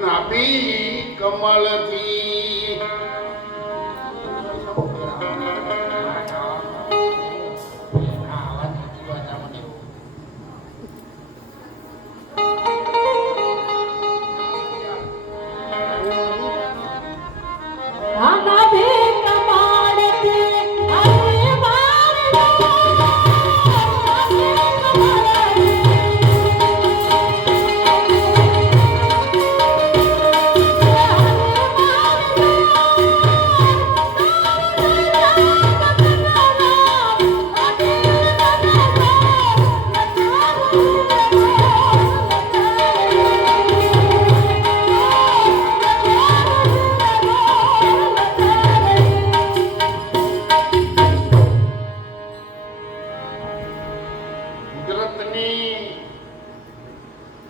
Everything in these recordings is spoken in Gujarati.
નાભી કમળથી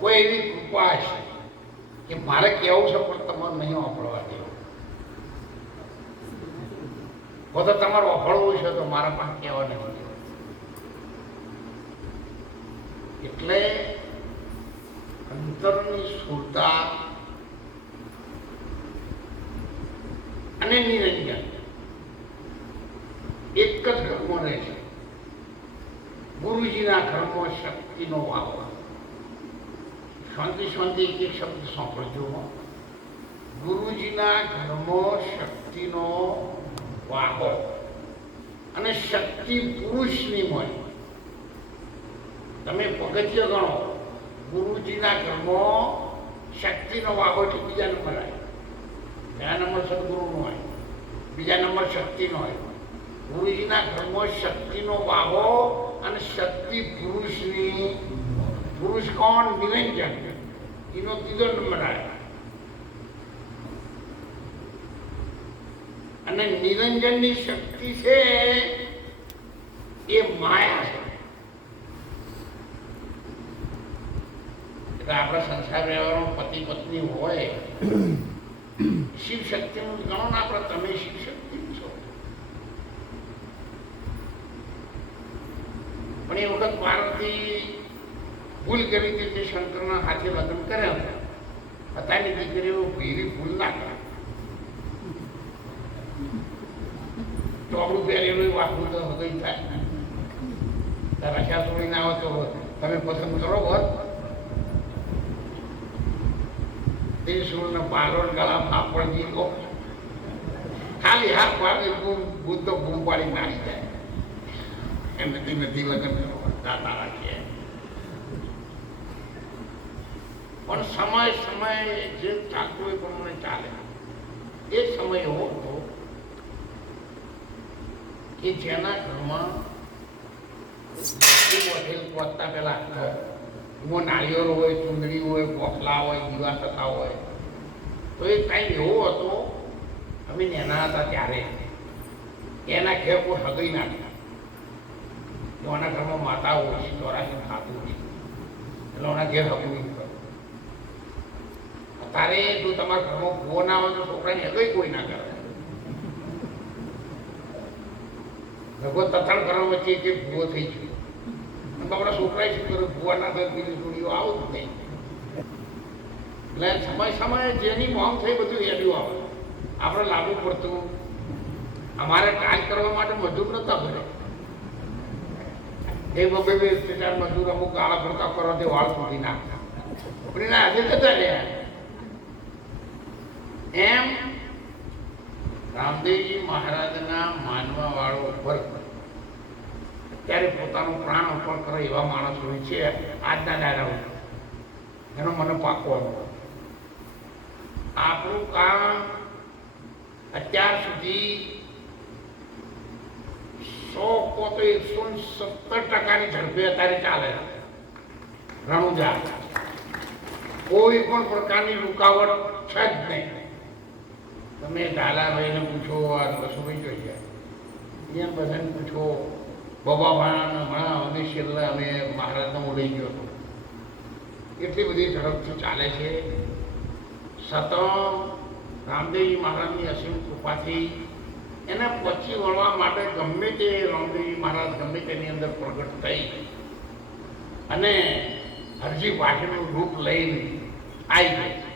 કોઈ એવી કૃપા છે કે મારે કેવું છે, પણ તમારે નહીં વાપરવા દેવું. તો તો તમારે વાપરવું છે, તો મારા પણ કહેવા નહીં. એટલે અંતરની શુદ્ધતા અને નિરંજન એક જ કર્મ રહે છે. ગુરુજીના કર્મ શક્તિનો વાવો શાંતિ શાંતિ એક શબ્દ સાંભળજો ગુરુજીના ઘરમાં શક્તિનો વાહો અને શક્તિ પુરુષની હોય. તમે પગથિય ગણો, ગુરુજીના ઘરમાં શક્તિનો વાહો એટલે બીજા નંબર આવે પહેલા નંબર સદગુરુનો હોય, બીજા નંબર શક્તિનો હોય. ગુરુજીના ઘરમાં શક્તિનો વાહો અને શક્તિ પુરુષની, પુરુષ કોણ? નિરંજન. એનો ત્રીજો નંબર આવે. અને નિરંજનની શક્તિ છે એ માયા છે. એટલે આપણા સંસાર વ્યવહારમાં પતિ પત્ની હોય, શિવ શક્તિનું ગણો ને આપણે તમે શિવ શક્તિ છો. પણ એ વખત પાર્વતી ભૂલ કરી હતી શંકરના હાથે લગ્ન કર્યા હતા. અત્યારની દીકરીઓ ભીરી ભૂલ ના કરે. પહેરેલું વાપરું તો હૃદય થાય. તારા તોડી ના આવતો હોત તમે પસંદ કરો હોત ત્રિશુળ પારો ગળા પાપડ જીકો ખાલી હાથ પાડી બુદ્ધ તો બૂમ પાડી નાખી જાય. એમ નથી નથી લગ્ન દાતા રાખીએ. પણ સમય સમય જે ચાલતું હોય પ્રમાણે ચાલે. એ સમય એવો હતો કે જેના ઘરમાં પહોંચતા પહેલા એમાં નાળિયેર હોય, ચુંદડી હોય, ગોખલા હોય, દીવા થતા હોય. તો એ ટાઈમ એવો હતો, અમે નેના હતા ત્યારે. એના ઘેર કોઈ હગઈ નાખ્યા તો એના ઘરમાં માતા ઓછી ચોરાશી ખાતું ઓછી એટલે એના ઘેર હગું અત્યારે જો તમારા ઘરમાં ભૂવો ના હોય તો છોકરાને હગઈ કોઈ ના કરે. લગો તથાણ ઘર વચ્ચે કે ભૂવો થઈ ગયો. આપણા છોકરાએ શું કર્યું? ભૂવાના દર બીજી જોડીઓ આવું જ નહીં. એટલે સમય સમયે જેની મોમ થઈ બધું એડ્યું આવે. આપણે લાગુ પડતું. અમારે કાજ કરવા માટે મજૂર નતા ભરે. એ બબે બે ચાર મજૂર અમુક ગાળા ભરતા કરવા તે વાળ સુધી નાખતા. પણ એના હાથે જતા રહ્યા. એમ રામદેવજી મહારાજના માનવા વાળો વર્ગ. અત્યારે પોતાનું પ્રાણ અર્પણ કરે એવા માણસો છે આજના દાયરાઓ એનો મને પાકો અનુભવ. આપણું કામ અત્યાર સુધી સો પોતે એકસો સત્તર ટકાની ઝડપે અત્યારે ચાલે રણુજા. કોઈ પણ પ્રકારની રૂકાવટ છે જ નહીં. તમે ઢાલાભાઈને પૂછો, આ જોઈ જાય અહીંયા બધાને પૂછો. બાબા ભાણાને હમણાં અમે છેલ્લા અમે મહારાજનો ઉડી ગયો હતો. એટલી બધી ઝડપથી ચાલે છે. સતત રામદેવજી મહારાજની અસીમ કૃપાથી એને પછી વળવા માટે ગમે તે રામદેવજી મહારાજ ગમે તેની અંદર પ્રગટ થઈ. અને હરજી પાટીનું રૂપ લઈને આવી ગયા